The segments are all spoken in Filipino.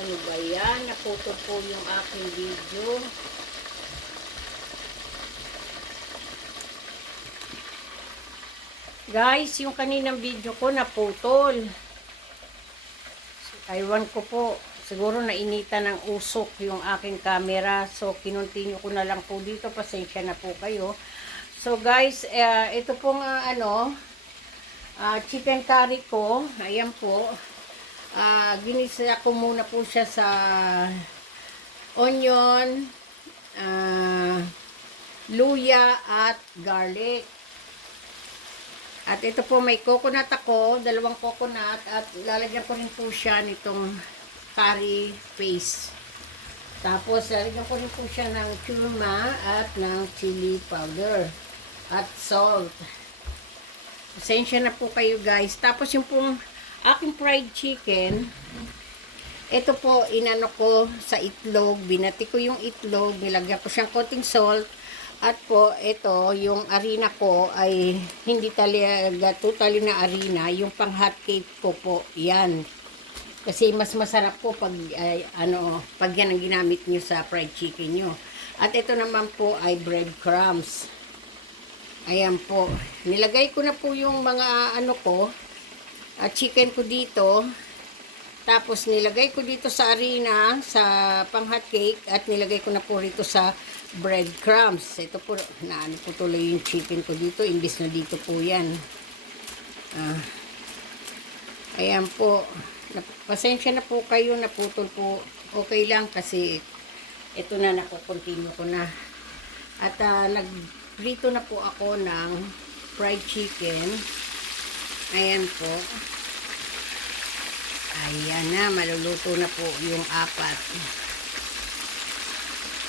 Ano ba yan? Naputo po yung aking video. Guys, yung kaninang video ko naputol. Ewan ko po. Siguro nainitan ng usok yung aking camera. So, kinontinue ko na lang po dito. Pasensya na po kayo. So, guys, ito pong chicken curry ko. Ayan po. Ginisa ko muna po siya sa onion, luya at garlic. At ito po may coconut ako, dalawang coconut, at lalagyan ko rin po siya nitong curry paste. Tapos lalagyan ko rin po siya ng curma at ng chili powder at salt. Pasensya na po kayo guys. Tapos yung pong aking fried chicken, ito po inano ko sa itlog, binati ko yung itlog, nilagyan ko siyang konting salt. At po, ito, yung harina ko ay hindi talaga totally na harina. Yung pang hot cake ko po, yan. Kasi mas masarap po pag, pag yan ang ginamit nyo sa fried chicken nyo. At ito naman po ay breadcrumbs. Ayan po. Nilagay ko na po yung mga chicken ko dito. Tapos nilagay ko dito sa harina, sa pang hot cake, at nilagay ko na po rito sa breadcrumbs. Ito po, naano po tuloy yung chicken ko dito, imbis na dito po yan. Ayan po. Pasensya na po kayo, naputol po. Okay lang kasi ito na, nakukontinue ko na. At nagprito na po ako ng fried chicken. Ayan po. Ayan na, maluluto na po yung apat.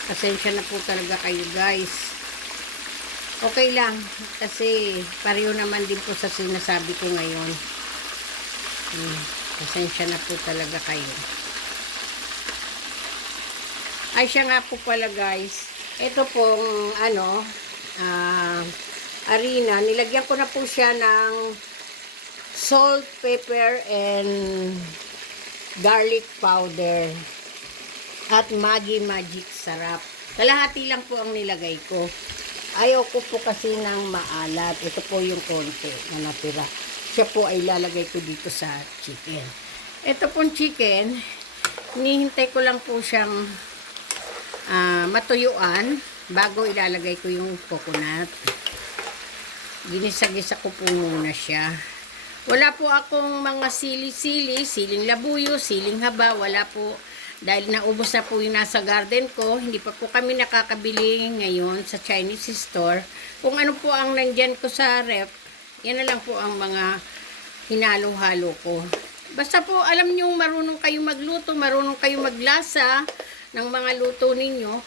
Pasensya na po talaga kayo guys. Okay lang, kasi pareho naman din po sa sinasabi ko ngayon. Pasensya na po talaga kayo. Ay siya nga po pala guys. Ito pong harina, nilagyan ko na po siya ng salt, pepper, and garlic powder. At Maggi Magic Sarap. Kalahati lang po ang nilagay ko. Ayaw ko po kasi ng maalat. Ito po yung konti na natira. Siya po ay lalagay ko dito sa chicken. Ito pong chicken, hinihintay ko lang po siyang matuyuan bago ilalagay ko yung coconut. Ginisa-gisa ko po muna siya. Wala po akong mga sili-sili, siling labuyo, siling haba, wala po. Dahil naubos na po yung nasa garden ko, hindi pa po kami nakakabili ngayon sa Chinese store. Kung ano po ang nandyan ko sa ref, yan na lang po ang mga hinalo-halo ko. Basta po alam nyo, marunong kayo magluto, marunong kayo maglasa ng mga luto ninyo.